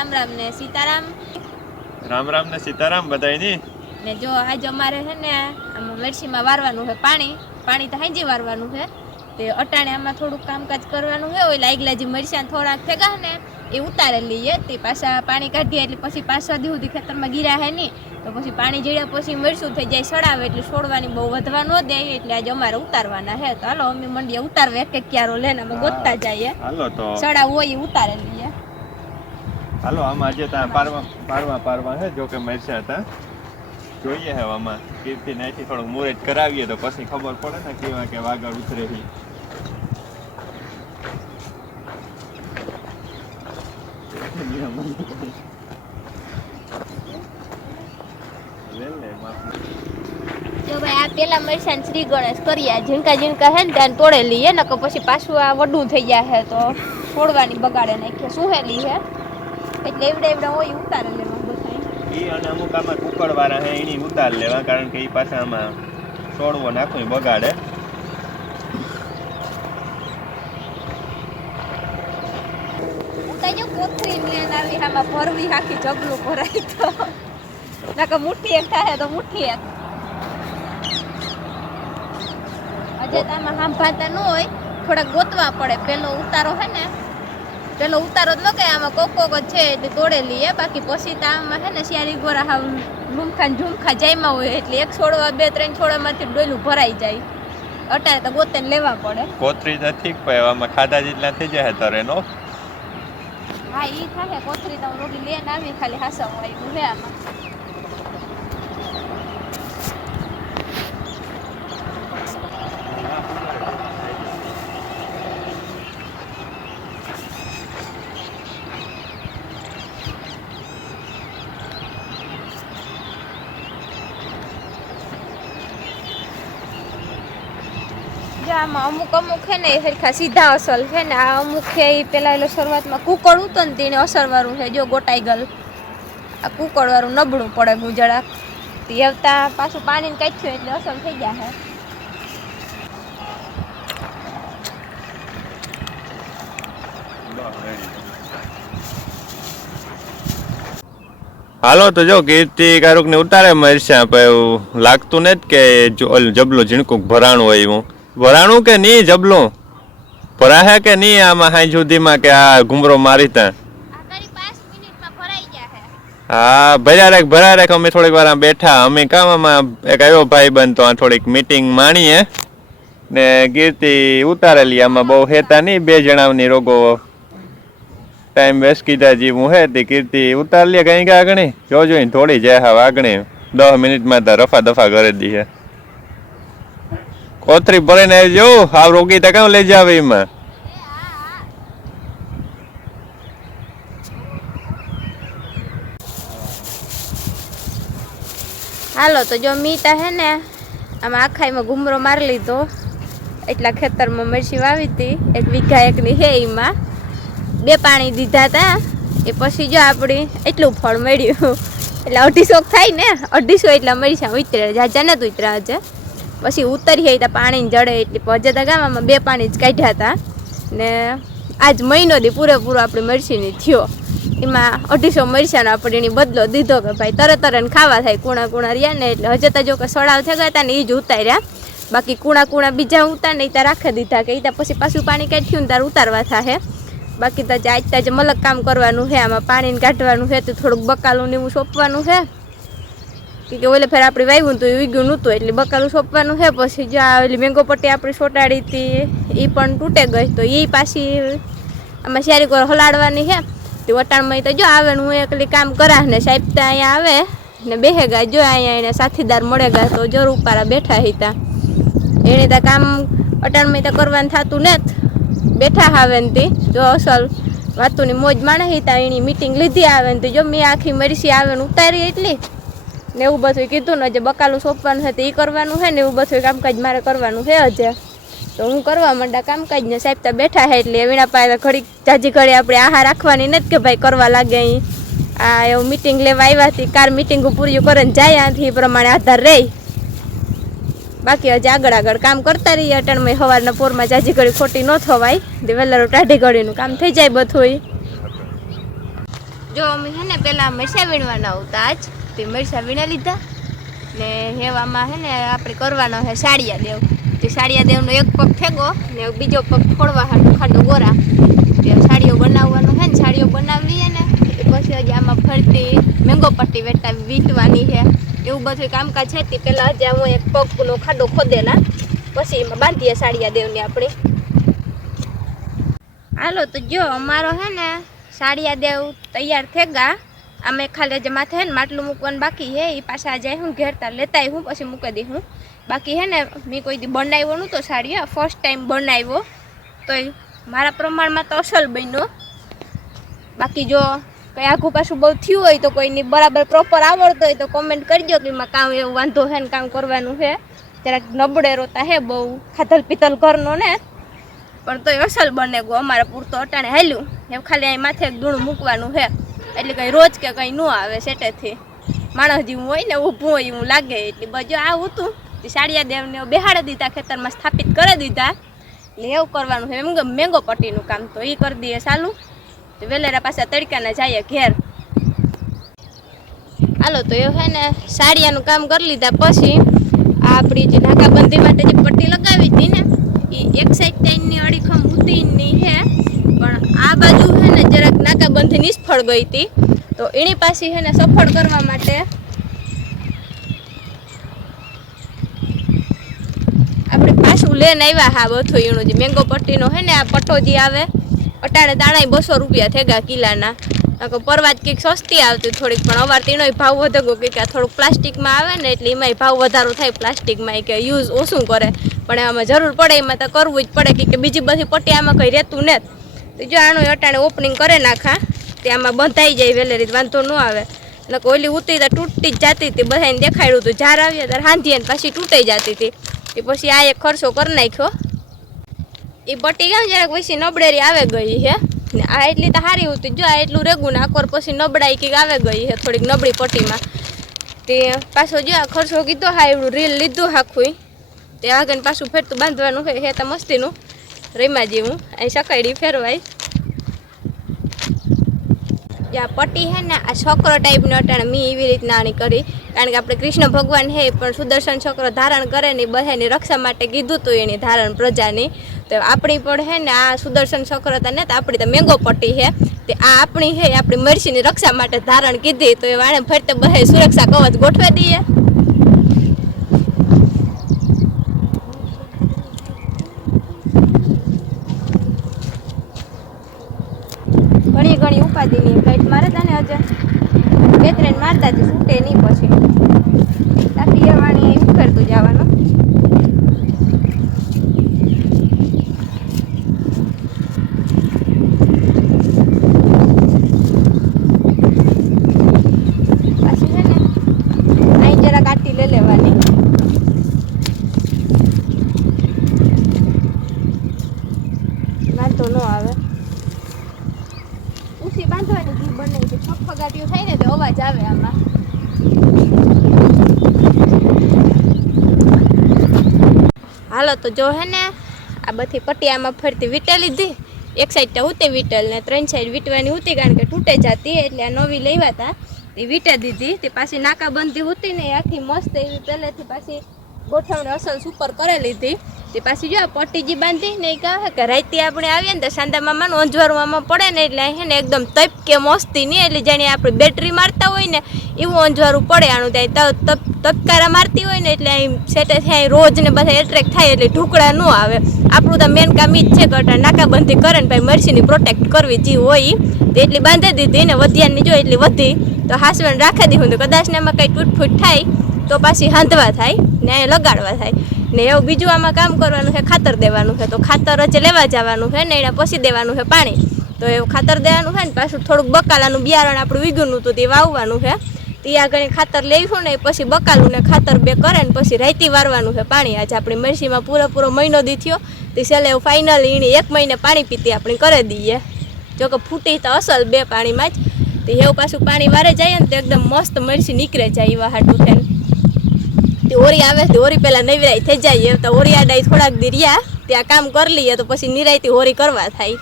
રામ રામ ને સીતારામ. રામ રામ ને સીતારામ બધાયની? ને જો આજ અમારે છે ને આમાં મેરસીમાં વારવાનું છે પાણી પાણી તો હાંજી વારવાનું છે તે અટાણે આમાં થોડુંક કામકાજ કરવાનું છે ઓલા આગલા જે મરસા થોડાક થેગા ને એ ઉતારે લઈએ. તે પાછા પાણી કાઢીએ એટલે પછી પાછા દી સુધી ખેતરમાં ગીરા હે નહીં તો પછી પાણી જીડ્યા પછી મરસું થઈ જાય સડાવે એટલે છોડવાની બહુ વધવા ન દે એટલે આજે અમારે ઉતારવાના હે. તો હાલો અમે મંડીએ ઉતારવે એક એક ક્યારો લઈને અમે ગોતતા જઈએ. હાલો તો. સડાવ હોય એ ઉતારે લઈએ. હાલો, આમાં આજે ત્યાં પારવા પારવા પારવા છે જો કે મરસા હતા. જોઈએ હવે આમાં કીર્તિ નાથી થોડુંક મુહૂર્ત કરાવીએ તો પછી ખબર પડે ને કેવા કે વાગડ ઉતરે છે. લે લે માફ. જો ભાઈ, આ પેલા મરસાન શ્રી ગણેશ કર્યા ઝીણકા ઝીણકા હે ને ત્યાં તોડે લઈએ, નકર પછી પાછું આ વડું થઈ જાય હે તો છોડવાની બગાડે નાખીએ. સુહેલી હે? એટલે એવડે એવડે હોય ઈ લેવા બધા ઈ અને અમુક આમાં કુકડ હે એની ઉતાર લેવા કારણ કે ઈ પાછા આમાં છોડવો નાખવું બગાડે. ઉતાઈ જો કોથળી આવી આમાં ભરવી આખી જગલું ભરાય તો. નકર મુઠ્ઠી એક થાય તો મુઠ્ઠી એક. અજે તો આમાં ન હોય થોડાક ગોતવા પડે. પેલો ઉતારો હે ને પેલો ઉતારો જ ન કે આમાં કોક કોક જ છે એટલે તોડેલી એ બાકી પછી તો આમાં હે ને શિયાળી ગોરા હાવ લુમખા ઝુમખા જાયમાં હોય એટલે એક છોડવા બે ત્રણ છોડવામાંથી ડોયલું ભરાઈ જાય. અટારે તો ગોતે લેવા પડે. કોથરી તો ઠીક પડે આમાં ખાધા જેટલા થઈ જાય તો નો? હા ઈ થાય કોથરી તો રોગી લેન આવી ખાલી હાસવ આવ્યું હે આમાં. આમાં અમુક અમુક છે ને એ સરખા સીધા અસલ છે ને આ અમુક છે એ પેલા એટલે શરૂઆતમાં કુકળ ઉતો ને તેને અસરવાળું છે. જો ગોટાઈ ગલ. આ કુકડવાળું નબળું પડે ગુજળા. આવતા પાછું પાણીને કાચ્યું એટલે અસર થઈ ગયા છે. હાલો, તો જો કીર્તિ કારુક ને ઉતારે મરશે લાગતું નથી કે જબલો ઝીણકું ભરાણું હોય એવું. ભરાણું કે નહીં જબલું? ભરાહે કે નહીં આમાં હાઈ સુધીમાં કે આ ઘુમરો મારી ત્યાં હા. ભર્યા રાખ ભર્યા રાખ અમે થોડીક વાર બેઠા. અમે કામમાં એક આવ્યો ભાઈ બનતો તો આ થોડીક મીટિંગ માણીએ. ને કીર્તિ ઉતારેલી આમાં બહુ હેતા નહીં બે જણાવની રોગો. ટાઈમ વેસ્ટ કીધા જેવું હે તે કીર્તિ ઉતારલી કઈ કે આગળ જોજો થોડી જાય હા આગળ દસ મિનિટમાં તો રફા દફા કરી દી છે કોથરી ભરીને આવજો. હાવ રોગી તો કામ લઈ જાવ એમાં? હાલો, તો જો મીતા હે ને, આમાં આખાઈમાં ઘુમરો મારી લીધો. એટલા ખેતરમાં મરચી વાવી હતી એક વીઘા એકની હે એમાં. બે પાણી દીધા હતા એ પછી જો આપણી એટલું ફળ મળ્યું. એટલે અઢીસો થાય ને, અઢીસો એટલા મરચા ઉતરે જાજા ને ઉતરા છે પછી ઉતરીએ ત્યાં પાણી જડે એટલે પજે તો ગામમાં બે પાણી જ કાઢ્યા હતા. ને આજ મહિનો દી પૂરેપૂરો આપણી મરચીની થયો. એમાં અઢીસો મરસાનો આપણે એની બદલો દીધો કે ભાઈ તરત તરત ખાવા થાય, કુણા કુણા રહ્યા ને એટલે હજે તો જો કે સળાવ થઈ ગયા હતા ને એ જ ઉતાર્યા. બાકી કુણા કુણા બીજા ઉતાર ને ત્યાં રાખી દીધા કે ત્યાં પછી પાછું પાણી કાઢ્યું ને તાર ઉતારવા થાય બાકી તો આજ તાજે મલક કામ કરવાનું છે આમાં પાણીને કાઢવાનું છે તો થોડુંક બકાલું ને એવું સોંપવાનું છે કે ઓલે ફેર આપણે વાવ્યું તો એ વીગ્યું નહોતું, એટલે બકાલું સોંપવાનું છે, પછી જો આ ઓલી મેંગો પટ્ટી આપણે સોટાડી હતી એ પણ તૂટે ગઈ, તો એ પાછી આમાં શેરી કોર હલાડવાની છે. તે વટાણમાં તો જો આવે ને હું એકલી કામ કરા ને સાહેબ તો અહીંયા આવે, ને બેહે ગયા જો અહીંયા એને સાથીદાર મળે ગયા તો જરૂર ઉપારા બેઠા હતા એને તો કામ અટાણમાં તો કરવાનું થતું ને બેઠા આવે ને તે, જો અસલ વાતુની મોજ માણે હતા એની મીટિંગ લીધી આવે ને તે, જો મેં આખી મરસી આવે ને ઉતારી એટલી ને એવું બધું કીધું ને જે બકાલું સોંપવાનું છે તે એ કરવાનું છે ને એવું બધું કામકાજ મારે કરવાનું છે હજે. તો હું કરવા માંડા કામકાજ ને સાહેબ તો બેઠા છે એટલે વીણા પાસે ઘડી જાજી ઘડી આપણે આહાર રાખવાની નથી કે ભાઈ કરવા લાગે અહીં આ એવું મિટિંગ લેવા આવ્યા હતી કાર મિટિંગ પૂરી કરે ને જાય આથી એ પ્રમાણે આધાર રહી. બાકી હજી આગળ આગળ કામ કરતા રહીએ, અટણમાં સવારના પોરમાં જાજી ઘડી ખોટી ન થવાય. તે વહેલાનું ટાઢી ઘડીનું કામ થઈ જાય બધું જો અમે છે ને પહેલાં અમે વીણવાના આવતા આજ. તે વીણા લીધા. ને હેવામાં છે ને આપણે કરવાનો છે સાડિયા દેવ. તે સાડિયા દેવનો એક પગ ફેંકો ને બીજો પગ ફોડવા હાટું ખાડો ગોરા. તે સાડીઓ બનાવવાનું છે ને સાડીઓ બનાવીએ ને પછી હજી આમાં ફરતી મેંગો પટ્ટી વેટા વીંટવાની છે એવું બધું કામકાજ છે તે પહેલાં હજી હું એક પગનો ખાડો ખોદેલા. પછી એમાં બાંધીએ સાડિયા દેવને આપણે. હાલો, તો જો અમારો હે ને સાડિયા દેવ તૈયાર થઈ ગયા અમે ખાલી જે માથે હે ને માટલું મૂકવાનું બાકી હે એ પાછા જાય હું ઘેરતા લેતા હું, પછી મૂકી દઈ હું. બાકી હે ને, મેં કોઈ દી બનાવ્યો નહોતો સાડી ફર્સ્ટ ટાઈમ બનાવ્યો. તો મારા પ્રમાણમાં તો અસલ બન્યો. બાકી જો કંઈ આઘું પાછું બહુ થયું હોય તો કોઈની બરાબર પ્રોપર આવડતો હોય તો કોમેન્ટ કરજો કે એમાં કામ એવું વાંધો છે ને કામ કરવાનું છે જરાક નબળે રોતા હે બહુ ખાતલ પિતલ ઘરનો ને. પણ તોય અસલ બને ગો અમારે પૂરતો અટાણે હાલ્યું. એમ ખાલી અહીં માથે એક દૂણું મૂકવાનું છે એટલે કંઈ રોજ કે કંઈ ન આવે સેટેથી માણસ જેવું હોય ને ઊભું હોય એવું લાગે. એટલે બધું આવું હતું સાડિયા દેવને બેહાડી દીધા, ખેતરમાં સ્થાપિત કરી દીધા. એટલે એવું કરવાનું એમ કે મેંગો પટ્ટીનું કામ તો એ કરી દઈએ સાલું તો વેલેરા પાસે તડકાને જઈએ ઘેર. હાલો, તો એ છે ને સાડિયાનું કામ કરી લીધા પછી આપણી જે નાકાબંધી માટે જે પટ્ટી લગાવી હતી ને એ એક સાઈડ ટાઈનની અડીખમ ઉતીની છે પણ આ બાજુ છે ને જરાક નાકાબંધી નિષ્ફળ ગઈ હતી. તો એની પાછી છે ને સફળ કરવા માટે આપણે પાછું લઈને આવ્યા હા બધું એનું જે મેંગો પટ્ટીનો છે ને આ પટ્ટો જે આવે, અટાણે દાણા બસો રૂપિયા થેગા કિલાના. નકર પરવાજ કંઈક સસ્તી આવતી થોડીક, પણ અવાર તેનોય ભાવ વધગો કંઈક આ થોડુંક પ્લાસ્ટિકમાં આવે ને એટલે એમાંય ભાવ વધારો થાય પ્લાસ્ટિકમાં કે યુઝ ઓછું કરે. પણ આમાં જરૂર પડે, એમાં તો કરવું જ પડે કે- બીજી બધી પટ્ટી આમાં કંઈ રહેતું નથી જો આનું અટાણે ઓપનિંગ કરે નાખા, તે આમાં બંધાઈ જાય વહેલી રીતે, વાંધો ન આવે. નકર ઓલી ઉતરી તો તૂટી જ જતી હતી બધાને દેખાડ્યું હતું. જાર આવ્યા ત્યારે હાંધી ને પાછી તૂટી જતી હતી. એ પછી આ એક ખર્ચો કરી નાખ્યો. એ બટી ગયા જરાક પછી નબળેરી આવે ગઈ છે ને આ એટલી તો સારી હતી જો આ એટલું રેગું ને આકોર પછી નબળાઈ કંઈક આવે ગઈ છે થોડીક નબળી પટ્ટીમાં. તે પાછો જો આ ખર્ચો કીધો હા, એવડું રીલ લીધું આખું તે આગળ પાછું ફેરતું બાંધવાનું હે તો મસ્તીનું. રેમા હું અહીં સકાડી ફેરવાય. આ પટ્ટી છે ને, આ છોકરો ટાઈપની અટાણે મેં એવી રીતના આની કરી. કારણ કે આપણે કૃષ્ણ ભગવાન હે, પણ સુદર્શન છોકરો ધારણ કરે ને બધાની રક્ષા માટે કીધું હતું એની ધારણ પ્રજાની. તો આપણી પણ છે ને, આ સુદર્શન છોકરો હતા ને, તો આપણી તો મેંગો પટ્ટી છે તે આ આપણી હે આપણી મરસીની રક્ષા માટે ધારણ કીધી. તો એ વાણે ફરતે બહે સુરક્ષા કવચ ગોઠવી દઈએ. ઘણી ઉપાધિની કઈટ મારે તને હજે. બે ત્રણ મારતા જ છૂટે નહીં પછી. તાકી જવાની શું કરતું જવાનું. વાંધો ન આવે. બને છે. ફગફગાટીઓ થાય ને તો અવાજ આવે આમાં. હાલો, તો જો હે ને, આ બધી પટિયામાં ફરતી વીટે લીધી એક સાઈડ તો ઉતે વીટલ ને ત્રણ સાઈડ વીટવાની હતી, કારણ કે તૂટે જતી એટલે આ નવી લેવા હતા તે. વીટા દીધી, તે પાછી નાકાબંધી હતી ને આખી મસ્ત એવી પહેલેથી પાછી ગોઠવણી અસલ સુપર કરી લીધી. તે પાછી જો પટ્ટી પટ્ટીજી બાંધી ને કહે કે રાતે આપણે આવીએ ને તો સાંદા મામાનું અંજવારું આમાં પડે ને એટલે અહીં ને એકદમ તપ કે મસ્તી નહીં, એટલે જાણે આપણે બેટરી મારતા હોય ને એવું અંજવારું પડે. આનું ત્યાં તપ તપ, તપકારા મારતી હોય ને એટલે અહીં સેટે થાય રોજ ને બધા એટ્રેક્ટ થાય એટલે ઢુકડા ન આવે. આપણું તો મેન કામ ઈ જ છે કે અટાણે નાકાબંધી કરે ને ભાઈ મરસીની પ્રોટેક્ટ કરવી જે હોય તે એટલી બાંધી દીધી ને વધ્યાની જો એટલી વધી, તો હાસવેન રાખી દીધું તો કદાચ ને એમાં કંઈ તૂટફૂટ થાય. તો પાછી હાંધવા થાય, ને અહીંયા લગાડવા થાય. ને એવું બીજું આમાં કામ કરવાનું છે, ખાતર દેવાનું છે. તો ખાતર જ લેવા જવાનું છે ને એના પછી દેવાનું છે પાણી. તો એવું ખાતર દેવાનું છે ને, પાછું થોડુંક બકાલાનું બિયારણ આપણું વીગુનું હતું તે વાવવાનું છે. તે આગળ ખાતર લેવું ને પછી બકાલું ને ખાતર બે કરે ને પછી રાયતી વારવાનું છે પાણી. આજે આપણી મરસીમાં પૂરેપૂરો મહિનો દી થયો. તે છેલ્લે એવું ફાઇનલી એની એક મહિને પાણી પીતી આપણે કરી દઈએ. જોકે ફૂટી તો અસલ બે પાણીમાં જ. તે એવું પાછું પાણી વારે જાય ને તો એકદમ મસ્ત મરસી નીકળે જાય એવા હાટું થઈને ઓરી આવે તે ઓરી પેલા નવરાઈ થઈ જાય તો ઓરી આડાઈ થોડાક દી રહ્યા ત્યાં કામ કરી લઈએ તો પછી નિરાયતી હોરી કરવા થાય.